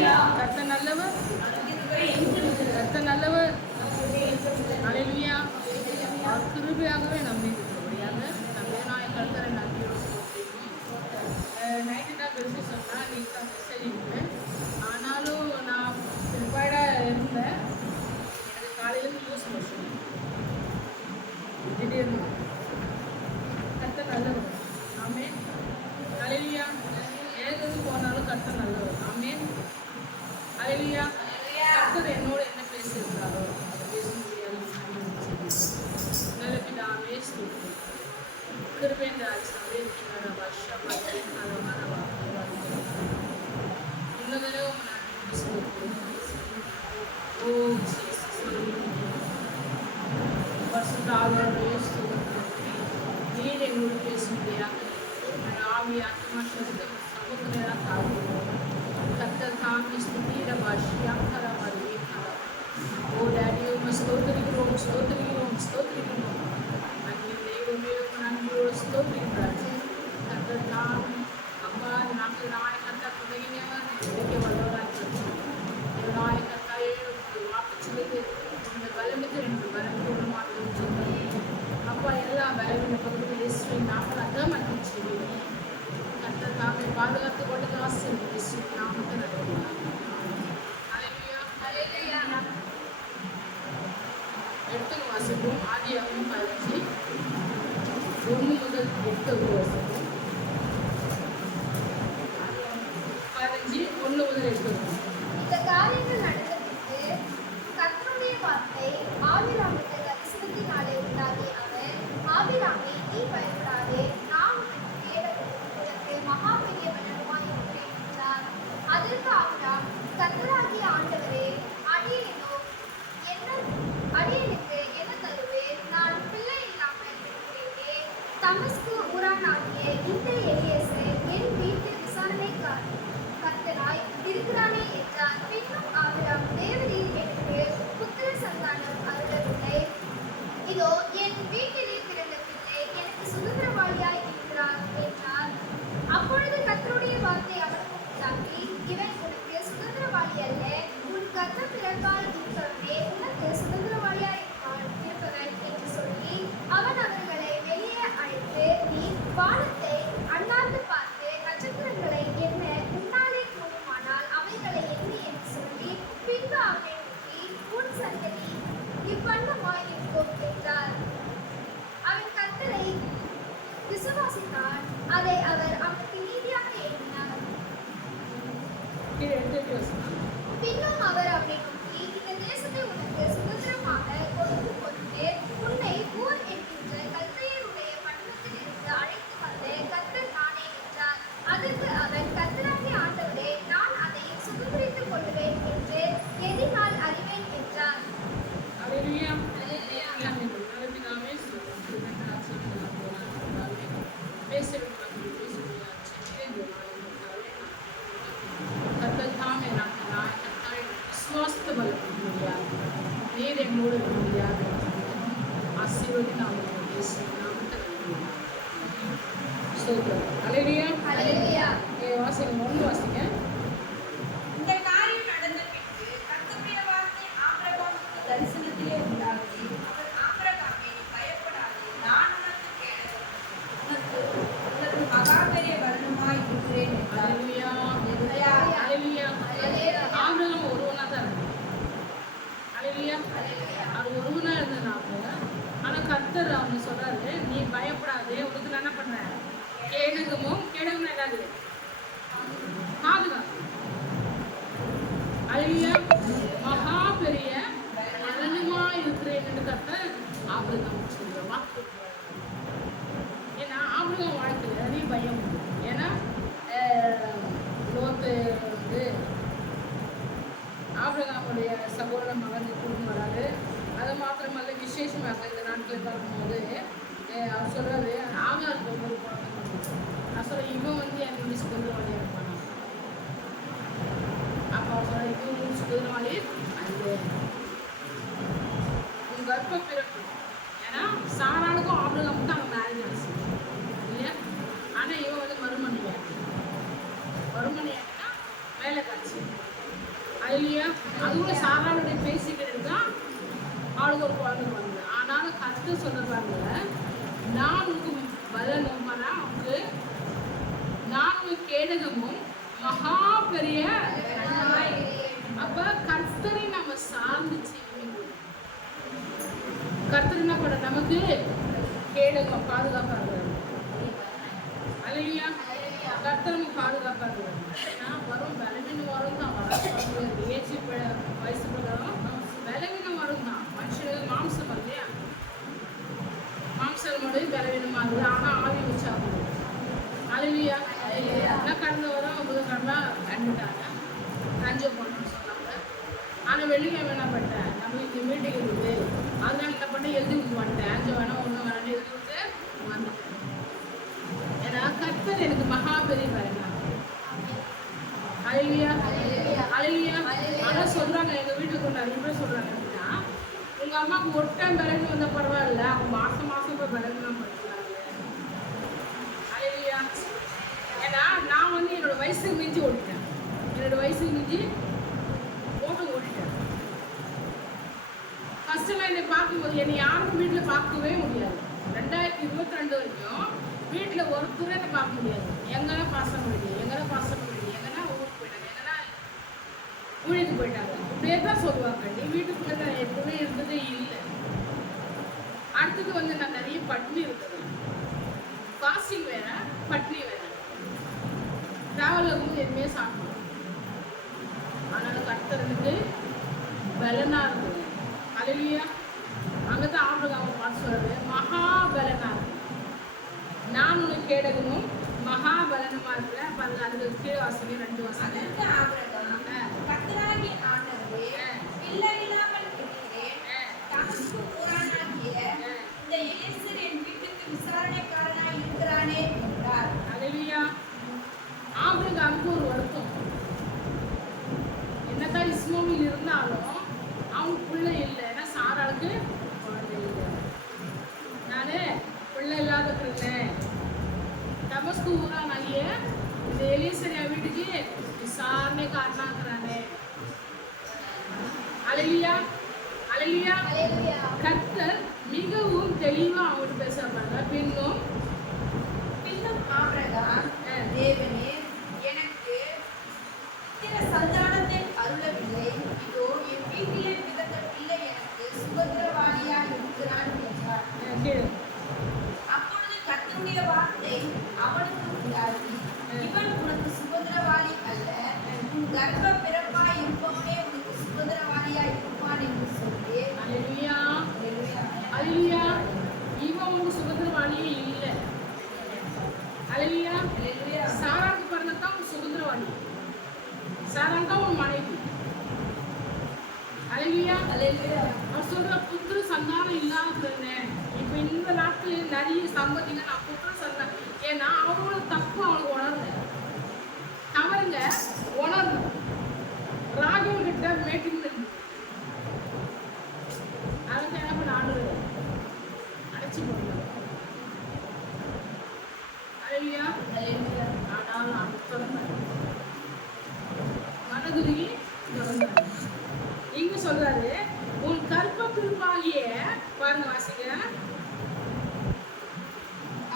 கர்த்தர் நல்லவர், கர்த்தர் நல்லவர். அல்லேலூயா. அவர் கிருபையாகவே நம்மை இருக்கிறபடியாக நம்மை கர்த்தரை நன்றியோடு சொல்லியிருக்கோம். நைட்டு தான் பெருசு சொன்னால் நீங்கள் தான் மெசேஜ் இருப்பேன். ஆனாலும் நான் ப்ரிப்பேர்டாக இருந்தேன். எனக்கு காலையிலேருந்து லூஸ் மோஷன் திடீர்னு. கர்த்தர் நல்லவர். ஆமென். அல்லேலூயா. ஏதாவது போனாலும் கர்த்தர் நல்லவர். ஆமென். அல்லேலூயா. கர்த்தர் என்னோடு என்ன பேசியிருந்தாரோ அதை பேச முடியாது. நல்ல பிதாவே ஸ்தோத்திரம். கிருபையின் ராஜாவே இருக்கிற வருஷா பத்திரி காலமான வாக்குவாதம் உன்னதனே உங்கள் ஸ்தோத்திரம். ஓ ஜீசஸ் வருஷத்தாவே ஸ்தோத்திரம். நீர் எங்களோடு பேச முடியாது. ஆவி ஆத்மா சரீரம் சமுத்திரம் தாழ்வு கர்த்தர் தாமே ஸ்துதிர பாஷியாக்கர மரியாதை. ஓ டாடி உம்மை ஸ்தோத்திரிக்கிறோம் ஸ்தோத்திரிக்கிறோம் ஸ்தோத்திரிக்கிறோம். அன்பின் தெய்வமே உம்மை நன்றியோடு ஸ்தோத்திரிக்கிறார். கர்த்தர் தாமே அப்பா நாங்கள் நாயகத்தை துணையினவர் நினைக்க வல்லவராக நாயகத்தாயே வாக்கு சொல்லுது இந்த பலமித்து ரெண்டு பலமித்து மாற்றம் சொல்லுங்க. அப்பா எல்லா பலவின பகுதியில் இயேசுவை நாங்கள் அதான் மட்டும் செய்வோம். கர்த்தர் தாமே பாதுகாத்து கொண்டு ஆசீர்வதித்து இயேசுவின் நாமத்தை நடத்துகிறார். அல்லேலூயா. அல்லேலூயா. எடுத்து வாசிப்போம். ஆதியாகமம் 15 1 முதல் 8 வாசிப்போம். 15 1 முதல் 8. இந்த காரியங்கள் நடந்ததற்கு கர்த்தருடைய வார்த்தை ஆபிரகாமுக்கு தரிசனத்தினாலே உண்டாகி அவர், ஆபிரகாமே, நீ பயப்படாதே, நான் உனக்கு கேடவும் உனக்கு மகா பெரிய பலனுமாய் இருக்கிறேன் என்றார். அதற்கு ஆபிரகாம், கர்த்தராகிய ஆண்டவரே, அடியேனுக்கு என்ன தருவேன்? நான் பிள்ளை இல்லாமல் இருக்கிறேனே. தமஸ்கு ஊரானாகிய இந்த எலியேசர் என் வீட்டில் விசாரணைக்காரனாய் இருக்கிறானே என்றார். பின்னும் ஆபிரகாம், தேவரீர் எனக்கு புத்திர சந்தானம் அருளவில்லை. இதோ என் வீட்டிலே பிறந்த பிள்ளை எனக்கு சுதந்திரவாளியாய் இருக்கிறார் என்றார். அப்பொழுது கர்த்தருடைய வார்த்தை அவனுக்கு உண்டாகி, இவன் உனக்கு சுதந்திரவாளி அல்ல, உன் கர்த்தர் பிறப்பால் இருக்கிறவனே உனக்கு சுதந்திரவாளியாய் இருப்பவன் என்று சொல்லி அவன் அவர்களை வெளியே அழைத்து, நீ வானத்தை அண்ணாந்து பார்த்து நட்சத்திரங்களை எண்ண உன்னாலே கூடுமானால் அவைகளை எண்ணி என்று சொல்லி, பின்பு அவனை நோக்கி, உன் சந்ததி இவ்வண்ணமாய் இருக்கும் என்றார். அவன் கர்த்தரை விசுவாசித்தான். அதை அவர் அவனுக்கு நீதியாக எண்ணினார். பின்னும் அவர் அவனை நோக்கி, இந்த தேசத்தை உனக்கு சுதந்திரமாக கொடுக்கும் பொருட்டு உன்னை ஊர் என்கின்ற கல்தையருடைய பட்டணத்திலிருந்து அழைத்து வந்த கர்த்தர் நானே என்றார். அதற்கு அவன், கர்த்தராகிய ஆண்டவரே, நான் அதை சுதந்திரித்துக் கொள்வேன் என்று எதினால் அறிவேன் என்றார். அல்லேலூயா. விசுவாசத்தை பலப்படுத்த முடியாது. நீர் எங்களோடு இருக்க முடியாது. ஆசீர்வதி நாமத்தை இயேசுவின் நாமத்தில் ஸ்தோத்திரம். அல்லேலூயா. அல்லேலூயா. வாசிங்க 1 வாசிங்க. இந்த காரியம் நடந்த பின்பு கர்த்தருடைய வார்த்தை ஆபிரகாமுக்கு தரிசனத்திலே உண்டாகி, அவர், ஆபிரகாமே, பயப்படாதே, நான் உனக்கு கேடவும் உனக்கு மகா பெரிய பலனுமாய் இருக்கிறேன் என்றார். அல்லேலூயா. அல்லேலூயா. ஆபிரகாம் ஒருவனா தான் இருந்தார். அல்லேலூயா. அவர் ஒருவனா இருந்தனால ஆனா கர்த்தர் அவங்க சொல்றாரு, நீ பயப்படாதே, உனக்கு நான் என்ன பண்றேன்? கேடகமும் என்னது? பாதுகாப்பு. அல்லேலூயா. மகா பெரிய பலனுமா இருக்கிறேன் என்று கர்த்தர் ஆபிரகாம் சொல்ற வாக்கு. ஏன்னா ஆபிரகாம் வாழ்க்கையில நிறைய பயம் உண்டு. ஏன்னா லோத்து வந்து ஆபிரகாமுடைய சகோதர மகன் கூட்டு வராரு. அது மாத்திரமல்ல, விசேஷமாக இந்த நாட்டில் பார்க்கும்போது அவர் சொல்றாரு, ஆகார் ஒரு குழந்தை. நான் சொல்றேன், இவன் வந்து என் இங்கிலீஷ் சுதந்திரவாளியாக இருப்பானா? அப்போ அவர் சொல்ற, இவன் சுதந்திரவாளி அல்ல, உன் கர்ப்ப பிறப்பு. ஏன்னா சாராளுக்கும் ஆபிரகாமுக்கும் அவன் மேரேஜ் ஆச்சு இல்லையா? ஆனால் இவன் வந்து மறுமணியாக்கி வேலை காட்சி அல்லையா, அதுக்குள்ள சாராளுடைய பேசிக்கிட்டு தான் அவளுக்கு ஒரு குழந்தை வந்தது. ஆனாலும் கர்த்தர் சொல்றாங்க, நான் உங்களுக்கு பலனும் அவனுக்கு நான் உங்களுக்கு கேடகமும் மகா பெரிய நன்மை. அப்ப கர்த்தரை நம்ம சார்ந்துச்சு. கர்த்தர் என்ன பண்ண நமக்கு கேடகம் பாதுகாப்பா இருக்கிறார். அல்லையா, கர்த்தர் நமக்கு பாதுகாப்பா இருக்கிறார். ஏன்னா வரும் பலவீனம் வரும் தான், வர ஏஜி வயசு பிரகாரம் பலவீனம் வரும் தான். மனுஷனுக்கு மாம்சம் இல்லையா, மாம்சம் மட்டும் பலவீனமா இருக்குது. ஆனா ஆவி வச்சாகும். அல்லையா, நான் கடந்த வாரம் புதன்கிழமை கண்டுட்டாங்க, அஞ்சு போனோம்னு சொன்னாங்க. ஆனால் வெள்ளிக்கிழமை என்ன பண்ணிட்டேன், நம்ம இந்த மீட்டிங் இருக்குது, அதனால என்ன பண்ண எழுதி வந்துட்டேன். அஞ்சு வேணாம் ஒன்று வேணாம் எழுதி விட்டு வந்துட்டேன். ஏன்னா கர்த்தர் எனக்கு மகா பெரிய பலனா. அழகியா அழகியா. ஆனால் சொல்றாங்க, எங்க வீட்டுக்கு கொண்டாரு இப்படி சொல்றாங்க அப்படின்னா, உங்க அம்மாவுக்கு ஒரு டைம் பலன் வந்தால் பரவாயில்ல, அவங்க மாசம் மாசம் போய் பலன் தான் படிக்கிறாங்க. அழகியா. ஏன்னா நான் வந்து என்னோட வயசுக்கு மிஞ்சி ஓடிட்டேன், என்னோட வயசுக்கு மிஞ்சி ஓடிட்டேன். ஃபர்ஸ்ட் என்னை பார்க்கும்போது என்னை யாருக்கும் வீட்டில் பார்க்கவே முடியாது. 2022 வரைக்கும் வீட்டில் ஒருத்தர் என்னை பார்க்க முடியாது. எங்கன்னா பாசம் முடியுது, எங்கன்னா ஊருக்கு போயிட்டாங்க, எங்கன்னா ஊழியத்துக்கு போயிட்டாங்க. இப்படியே தான் சொல்லுவாங்க. நீ வீட்டுக்குள்ளே நான் எப்பவுமே இருந்ததே இல்லை. அடுத்தது வந்து நான் நிறைய பட்னி இருக்குது, ஃபாஸ்டிங் வேற பட்னி வேற. டிராவலில் இருக்கும்போது எதுவுமே சாப்பிடுவோம். ஆனால் கர்த்தருக்கு பலனா இருக்குது. அல்லையா, அங்கதான் ஆபிரகாமை பார்த்து சொல்றது, மகா பலனா இருக்கு. நான் உனக்கு கேடகமும் மகா பலனுமா இருக்கிறேன். அப்ப அதுக்கு கீழே வாசிங்க 2 வாசிங்க. கர்த்தராகிய ஆண்டவரே, பிள்ளை இல்லாமல் இருக்கிறேன். தமஸ்கு ஊரானாகிய இந்த எலியேசர் என் வீட்டுக்கு விசாரணைக்காரனாய் இருக்கிறானே என்றார். அல்லையா, ஆபிரகாமுக்கு ஒரு வருத்தம். என்னதான் இஸ்மோவில் இருந்தாலும் அவங்க பிள்ளை இல்லை. ஏன்னா சாராளுக்கு குழந்தை இல்லை. நான் பிள்ளை இல்லாத இருக்கிறேன். தமஸ்கு ஊரானாகிய இந்த எலியேசர் என் வீட்டுக்கு விசாரணை காரணாங்கிறானே. அழகியா அழகியா. கர்த்தர் மிகவும் தெளிவா அவங்கள்ட்ட பேசுறாங்க. பின்னும் ஆபிரகாம், தேவனே எனக்கு சந்தானத்தை அருளவில்லை. இதோ என் வீட்டிலே பிறந்த பிள்ளை எனக்கு சுபத்திரவாளியாக இருக்கிறான் என்றார். அப்பொழுது கர்த்தருடைய வார்த்தை அவனுக்கு உண்டாகி, இவன் உனக்கு சுபத்திரவாளி அல்ல, உன் கர்ப்ப பிறப்பாய் இருப்பவனே உனக்கு சுபத்திரவாளியாய் இருப்பான் என்று சொல்லி. அல்லேலூயா அல்லேலூயா. இவன் உங்க சுபத்திரவாளியே இல்லை. அல்லேலூயா அல்லேலூயா. சாராக்கு பிறந்ததான் உன் சுபத்திரவாளி. சாரான் தான் உன் மனைவி. அல்லேலூயா அல்லேலூயா. அவர் சொல்ற புத்திர சந்தானம் இல்லாததுன்னு. இப்போ இந்த நாட்களில் நிறைய சம்பதிங்க நான் புத்திர சந்தானம், ஏன்னா அவங்களோட தப்பு அவங்களுக்கு உணர்ந்த தவறுங்க உணரணும். ராஜன் கிட்ட மீட்டிங் அதுக்கு என்ன பண்ண ஆண்டு அடைச்சி போடுறாங்க. அல்லேலூயா அல்லேலூயா. ஆனால் அர்த்தம் மனதுருகி தொடர்ந்தார். இங்க சொல்றாரு, உன் கற்பப்பிற்பாகிய பாருங்க வாசிங்க.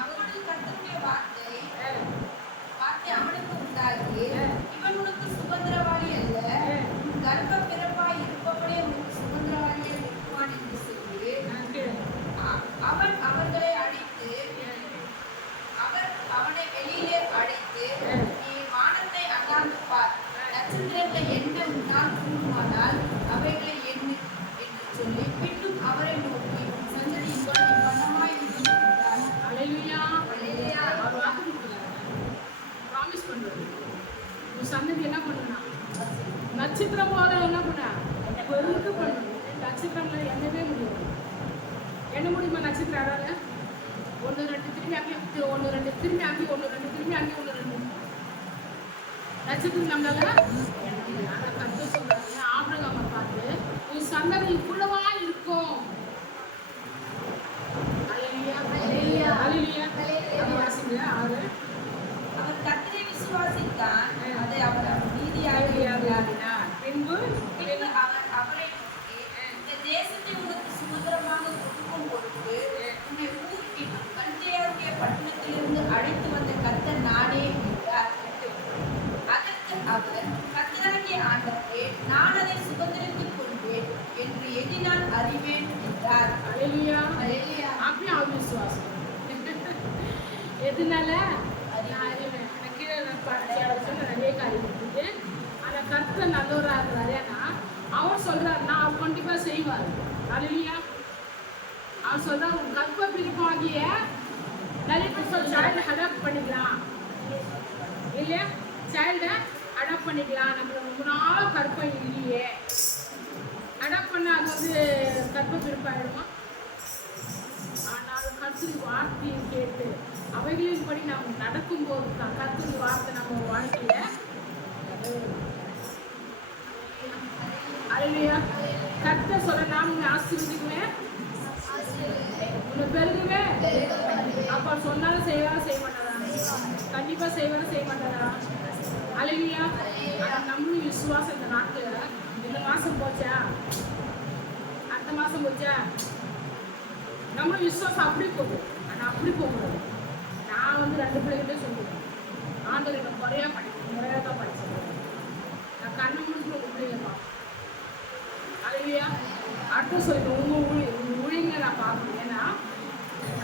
அப்பொழுது கர்த்தருடைய வார்த்தை அவனுக்கு உண்டாகி, இவன் உனக்கு சுதந்திரவாளி அல்ல, உன் கர்ப்ப பிறப்பாய் இருப்பவனே உனக்கு சுதந்திரவாளியாக இருப்பான் என்று சொல்லி, அவன் அவர்களை அழைத்து அவனை வெளியிலே அழைத்து, நீ வானத்தை அண்ணாந்து பார், நட்சத்திரங்களை எண்ண உன்னால் கூடுமானால் அவைகளை எண்ணு என்று சொல்லி, பின்னும் அவரை நோக்கி, உன் சந்ததி இவ்வளவு வண்ணமாய் இருக்கும் என்றார். அல்லேலூயா அல்லேலூயா. அவர் வாக்கு கொடுக்குறாரு, ப்ராமிஸ் பண்றாரு. உன் சந்ததி என்ன பண்ணுனா நட்சத்திரம் போல என்ன பண்ண பெருக்கு பண்ணணும். நட்சத்திரம்ல எண்ணவே முடியும். என்ன முடியுமா நட்சத்திரம்? அதாவது 1 2 திரும்பி அங்கே 1 2 திரும்பி அங்கே 1 2 திரும்பி அங்கே 1 2 நட்சத்திரம் நம்மளால எண்ண முடியும். ஆனால் கர்த்தர் சொல்றாங்க, ஆபிரகாமை பார்த்து உன் சந்ததி இவ்வளவா இருக்கும். அல்லேலூயா அல்லேலூயா அல்லேலூயா. அது வாசிங்க 6. அவர் கர்த்தரை விசுவாசித்தான், அதை அவர் நீதியாக ஆடினார். பின்பு அவன், கர்த்தராகிய ஆண்டவரே, நான் அதை சுதந்திரித்துக் கொள்வேன் என்று எண்ணினால் அறிவேன் என்றார். அல்லேலூயா. அல்லேலூயா. அப்படியே அவிசுவாசம். எதனால நான் அறிவேன். எனக்கு கீழே நிறைய காரியம் இருக்குது. ஆனா கர்த்தர் நல்லவராக இருக்கிறாரு. ஏன்னா அவர் சொல்றாரு, நான் அவர் கண்டிப்பா செய்வார். அல்லேலூயா. அவர் சொல்றாரு, உன் கற்ப பிரிப்பாகிய நிறைய பேர் சைல்டு அடாப்ட் பண்ணிக்கலாம் இல்லையா? சைல்டை அடாப்ட் பண்ணிக்கலாம். நம்ம ரொம்ப நாள் கற்பம் இல்லையே, அடாப்ட் பண்ண அது வந்து கற்ப பிரிப்பாயிடுமா? ஆனால் கர்த்தர் வார்த்தையை கேட்டு அவைகளின் படி நாம் நடக்கும்போது தான் கர்த்தர் வார்த்தை நம்ம வாழ்க்கையில அல்லேலூயா. கர்த்தர் சொல்ல, நான் உன்னை ஆசீர்வதிக்குவேன், உன்னை பெருகுவேன். அப்பா சொன்னாலும் செய்வாரா செய்ய மாட்டாரா? கண்டிப்பா செய்வாரா செய்ய மாட்டாரா? அல்லேலூயா. நம்மளும் விசுவாசம் இந்த நாட்டுல இந்த மாசம் போச்சா, அடுத்த மாசம் போச்சா, நம்மளும் விசுவாசம் அப்படி போகும். ஆனால் அப்படி போகக்கூடாது. நான் வந்து 2 பிள்ளைகிட்டே சொல்லுவேன், ஆண்டவர் எனக்கு முறையாக தான் படிச்சிருக்கேன். நான் கண்ணு முடிச்சு உங்கள் பிள்ளைங்க பார்ப்பேன். அல்லேலூயா. அடுத்த சொல்லுவேன், உங்கள் ஊழியங்களை நான் பார்க்கணும். ஏன்னா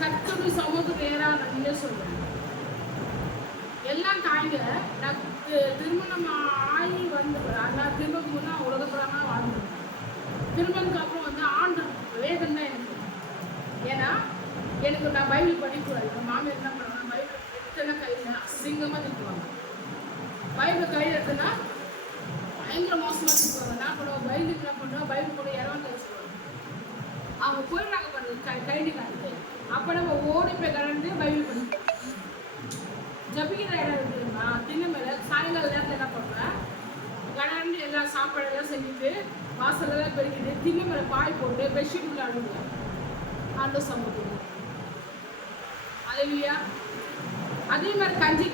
கர்த்தருடைய சமூகத்துக்கு நேராக நான் நின்று சொல்றேன். எல்லாம் தாய்ங்க. நான் திருமணம் ஆகி வந்து நான் திரும்பக்கு முன்னா உலகப்புறமாக வாழ்ந்துருக்கேன். திருமணத்துக்கு அப்புறம் வந்து ஆண்டு வேதம் தான் எனக்கு. ஏன்னா எனக்கு நான் பைபிள் படிக்கூடாது. எங்கள் மாமியார் என்ன பண்ணுவாங்க, பைபிள் எத்தனை கையில் அசிங்கமாக திட்டுவாங்க. பைபிள் கையில் எடுத்துனா பயங்கர மோசமாக திட்டுவாங்க. நான் பண்ணுவோம், பைபிள் என்ன பண்ணுவோம், பைபிள் கூட இடம்னு தெரிஞ்சுக்குவாங்க. அவங்க போயிடுறாங்க பண்ணுறது கைடி காட்டுது. அப்போ நம்ம ஓடி போய் கடந்து பைபிள் படிப்போம். ஜபிக்கிற இடம் இருக்குதுமா, திண்ணை மேலே சாயங்கால நேரத்தில் என்ன பண்ணுவேன், கடந்து எல்லா சாப்பாடெல்லாம் செஞ்சுட்டு வாசலெல்லாம் பெருக்கிட்டு திண்ணை மேலே பாய் போட்டு பெட்ஷீட் உள்ள அழுகுவேன். ஆண்டு சமூகம். அல்லேலூயா. அதே மாதிரி கஞ்சி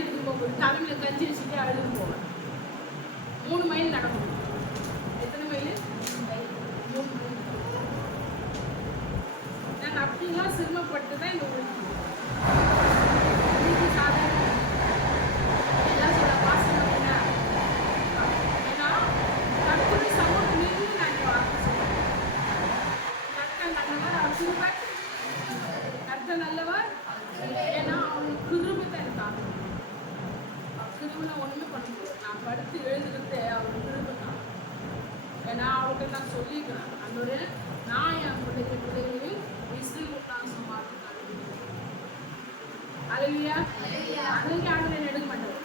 எடுத்து போகும்போது தலைமையில் கஞ்சி வச்சுட்டு அழுது போவேன். 3 மைல் நடக்கணும். எத்தனை மைல்? 3 மைல். நான் அப்படிலாம் சிரமப்பட்டு தான் இந்த ஊருக்கு சாதாரண எல்லாம் சொல்ல வாசனை அப்படின்னா, ஏன்னா கர்த்தருடைய சமூகம் நின்று நான் இங்கே வார்த்தை சொல்லுவேன். கர்த்தர் நல்லவர், அவர் கிருபை. கர்த்தர் நல்லவர். ஏன்னா அவனுக்கு கிருபை தான் எனக்கு ஆகும். கிருபை ஒன்றுமே பண்ண முடியாது. நான் படுத்து எழுதுகிறது அவருக்கு கிருபை தான். ஏன்னா அவர்கிட்ட நான் சொல்லிக்கிறேன், அதோட நான் என் பிள்ளைகளையும் இஸ்ரேல் உண்டாங்க மாற்றிருக்காங்க. அல்லேலூயா. அதற்கு ஆண்டவர் எடுக்க மாட்டார்.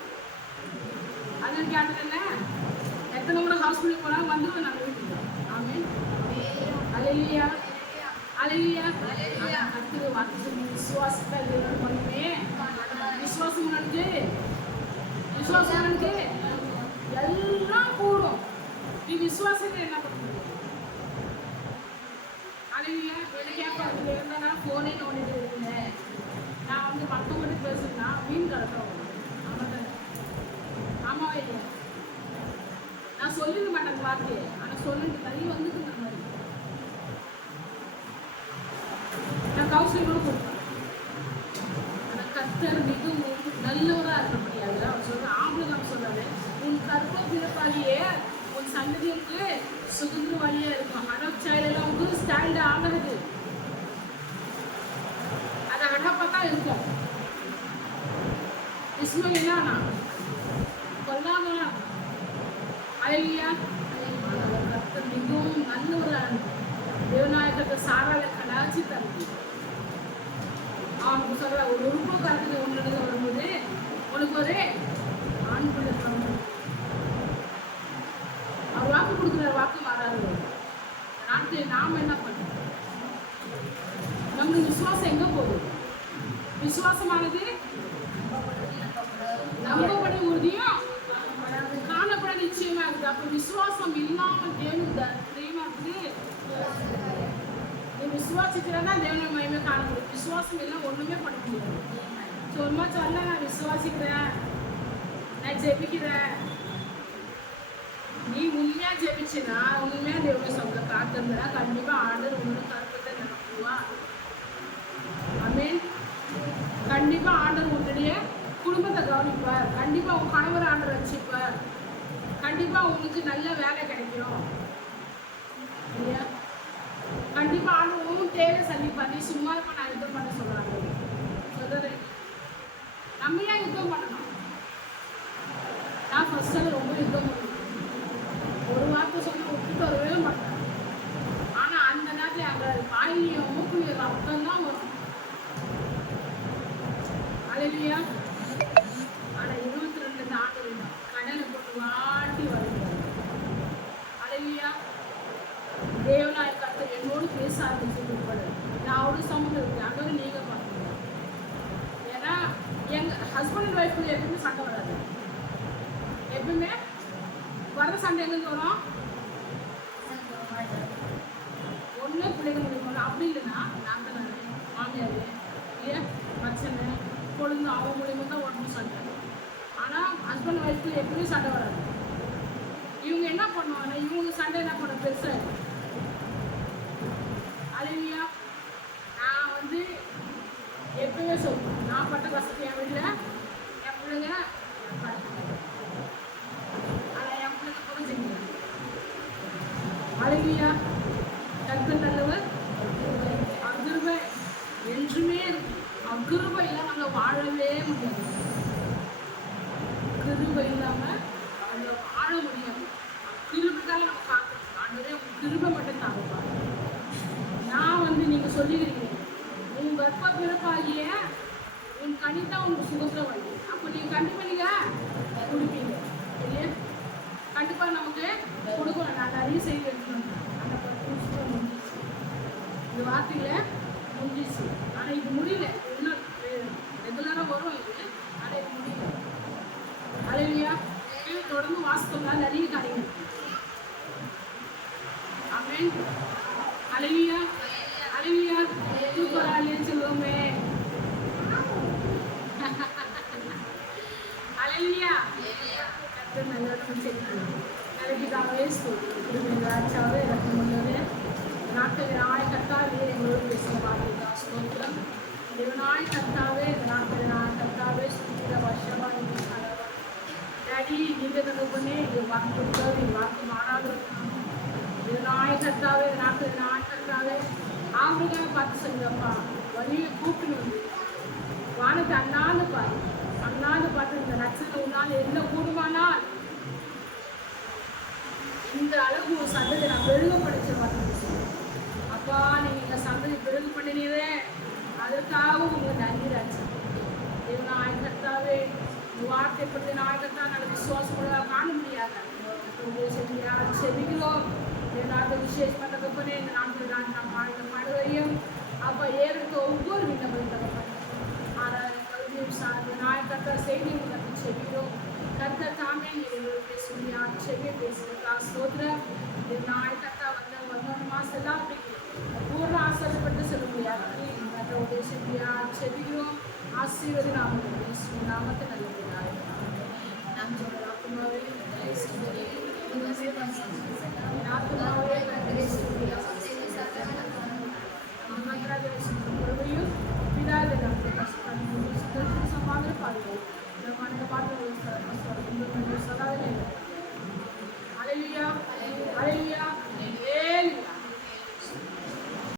அதற்கு ஆண்டவர் என்ன, எத்தனை கூட ஹாஸ்பிட்டல் போனாலும் வந்துடுவேன் நான் வீட்டுக்கு. ஆமென். அல்லேலூயா. அல்லேலூயா. கர்த்தர் வார்த்தை சொல்லி விசுவாசத்தை பண்ணுமே. விசுவாசம் உனக்கு எல்லாம் கூடும். நீ விசுவாசத்தை என்ன பண்ண முடியும்? அல்லேலூயா. கேட்பாங்க, இருந்தால் நான் ஃபோனே நோண்டிட்டு இருக்கேன். நான் வந்து மற்றவங்கள்ட்ட பேசுனா மீன் கலக்கிறோம். ஆமாம், ஆமாவே இல்லையா? நான் சொல்லிட மாட்டேன் வார்த்தையை, ஆனால் சொல்லிட்டு தனி வந்துட்டு இந்த மாதிரி நான் கவுன்சிலிங் கூட கொடுப்பேன். ஆனால் கர்த்தர் மிகவும் நல்லவராக இருக்க முடியாது. அவர் சொல்ற ஆம்பளை நம்ம சொல்றாரு, உன் கற்ப பிறப்பாளியே உன் சந்ததிக்கு சுதந்திர வழியா இருக்கும். அடப் சைல்டெல்லாம் வந்து ஸ்டாண்ட் ஆகாது. அதை அடப்பா தான் இருக்கும். இஸ்மாயிலானா கொல்லாமலாம். அல்லேலூயா. கர்த்தர் மிகவும் நல்லவராக தேவநாயகத்தை சாராளை கடாச்சி தருது. அவனுக்கு சொல்ற ஒரு உறுப்பு காலத்துக்கு ஒன்று வரும்போது உனக்கு ஒரு ஆண் பிள்ளை தரணும். அவர் வாக்கு கொடுக்குற வாக்கு மாறாது. நாட்டில் நாம் என்ன பண்ணுறோம்? நம்மளுக்கு விசுவாசம் எங்கே போகுது? விசுவாசமானது நம்பப்பட உறுதியும் காணப்பட நிச்சயமா இருக்குது. அப்போ விசுவாசம் இல்லாமல் தேவனுக்கு தெரியுமா இருக்குது? நீ விசுவாசிக்கிறதா தேவனை மகிமை காண முடியும். விசுவாசம் எல்லாம் ஒன்றுமே பண்ண முடியாது. சும்மா சொல்ல நான் விசுவாசிக்கிறேன், நான் ஜெபிக்கிறேன். நீ உண்மையா ஜெபிச்சுன்னா உண்மையா தேவனை சொல்ல காத்திருந்தா கண்டிப்பா ஆண்டவர் உன்னோட கருப்பத்தை நடத்துவா. ஆமென். கண்டிப்பா ஆண்டவர் உன்னுடைய குடும்பத்தை கவனிப்பார். கண்டிப்பா உன் கணவர் ஆண்டவர் வச்சுப்பார். கண்டிப்பா உங்களுக்கு நல்ல வேலை கிடைக்கும் இல்லையா? கண்டிப்பா ஆளும் தேவை சந்திப்பா. நீ சும்மா இருப்ப, நான் யுத்தம் பண்ண சொல்றாங்க. சொல்றது நம்ம ஏன் யுத்தம் பண்ணணும்? நான் ஃபர்ஸ்ட் ரொம்ப யுத்தம் பண்ணுவேன். ஒரு வார்த்தை சொன்னா விட்டுட்டு வரவே மாட்டேன். ஆனா அந்த நேரத்துல அங்க வாயிலையும் மூக்குலையும் ரத்தம் தான் வரும். அலையிலையா? ஆனா 22 ஆண்டு கடலை போட்டு வாட்டி வருகிறார். அலையிலையா? தேவனாய கர்த்தர் என்னோடு பேச ஆரம்பிச்சிருப்பாரு. நான் அவரு சமூகம் இருக்கு அங்கே நீங்க பார்க்கணும். ஏன்னா எங்க ஹஸ்பண்ட் அண்ட் ஒய்ஃப் எப்பவுமே சண்டை வராது. எப்பவுமே வர சண்டை எங்கேருந்து வரும்? ஒன்று பிள்ளைங்க முடியும். அப்படி இல்லைன்னா நாங்கள் மாமியார் இல்லையா மச்சனை பொழுது அவங்க மூலியமாக தான் உடம்பு சண்டை. ஆனால் ஹஸ்பண்ட் ஒய்ஃபு எப்பவுமே சண்டை வராது. இவங்க என்ன பண்ணுவாங்கன்னா இவங்க சண்டை என்ன பண்ண பெருசாக அலையா. நான் வந்து எப்பவுமே சொல்லுவேன், நான் பட்ட கஷ்டத்தை என் வீட்டில் என் பிள்ளைங்க ஆனால் என் பிள்ளைங்க கூட செய்யல. அழகியா கர்த்தர் நல்லவர், அகிருபை என்றுமே இருக்கு. அகிருபை இல்லாம நாங்கள் வாழவே முடியாது. கிருபை இல்லாம அங்க வாழ முடியாது. கிருபைக்காக நம்ம பார்க்கணும். ஆண்டவரே கிருபை மட்டும் தாங்கப்பா. நான் வந்து நீங்க சொல்லிக்கிறீங்க உன் கர்ப்ப பிறப்பாகிய உன் கனிதான் உங்க சுகத்துல வழி. அப்போ நீங்க கண்டிப்பா நீங்க குடிப்பீங்க இல்லையா? கண்டிப்பா நமக்கு கொடுக்கணும். நான் நிறைய செய்தி எடுத்துக்கணும். அந்த 10 நிமிஷம் முடிஞ்சிச்சு. இந்த வார்த்தையில முடிஞ்சிச்சு. ஆனா இது முடியல. இன்னும் ரெகுலரா வரும் இது. ஆனா இது முடியல. அலையா தொடர்ந்து வாசித்தோம்னா நிறைய காரியங்கள். ஆமென். அலையா அலையா தூக்கறாலே சொல்லுவோமே. அலையா கர்த்தர் நல்லவரும் செய்கிறார். நல்லபிதாவே ஸ்தோத்திரம். ராஜாவே இரக்கமுள்ளவரே, நாட்களினாய் கர்த்தாவே எங்களோடு பேசின வார்த்தைக்கு ஸ்தோத்திரம். தேவனாய் கர்த்தாவே நாட்களினாய் கர்த்தாவே சுத்திர வருஷமா டாடி நீங்க தகப்பனே இது வாக்கு கொடுத்தாரு. இது வாக்கு மாறாது. தேவனாய் கர்த்தாவே நாட்களினாய் கர்த்தாவே ஆம்பிரிக்காவை பார்த்து சொல்லுங்கப்பா. வழியை கூப்பிட்டு வந்து வானத்தை அண்ணாந்து பாரு. அண்ணாந்து பார்த்து இந்த நட்சத்திரம் உன்னால் என்ன கூடுமானால் இந்த அளவு ஒரு சந்ததி நான் பெருகப்படுத்த மாட்டேன். அப்பா நீங்க இந்த சந்ததி பெருகு பண்ணினீரே, அதற்காக உங்க நன்றி ராஜா. தேவனாய கர்த்தாவே இந்த வார்த்தை பற்றி நாயகத்தான் நல்ல விசுவாசம் காண முடியாது. செபிக்கிறோம். ஏதாவது விசேஷம் தகப்பனே இந்த நாட்டில் நான் பாடுற பாடுவையும் அப்போ ஏறுக்கு ஒவ்வொரு விண்ணப்பம் தகப்பன் ஆனால் கல்வியும் சார்ந்த நாயகத்தா செய்தி உங்களுக்கு செபிக்கிறோம். கர்த்த தாமே எங்களுக்கு சொல்லி செவியை பேசுகிறா ஸ்தோத்திரம். இந்த நாயகத்தா வந்த மாதம் எல்லாம் பூர்ண ஆசைப்பட்டு சொல்ல முடியாது. மற்ற செபிக்கிறோம். ஆசீர்வதி நாமத்தை நல்ல நன்றி.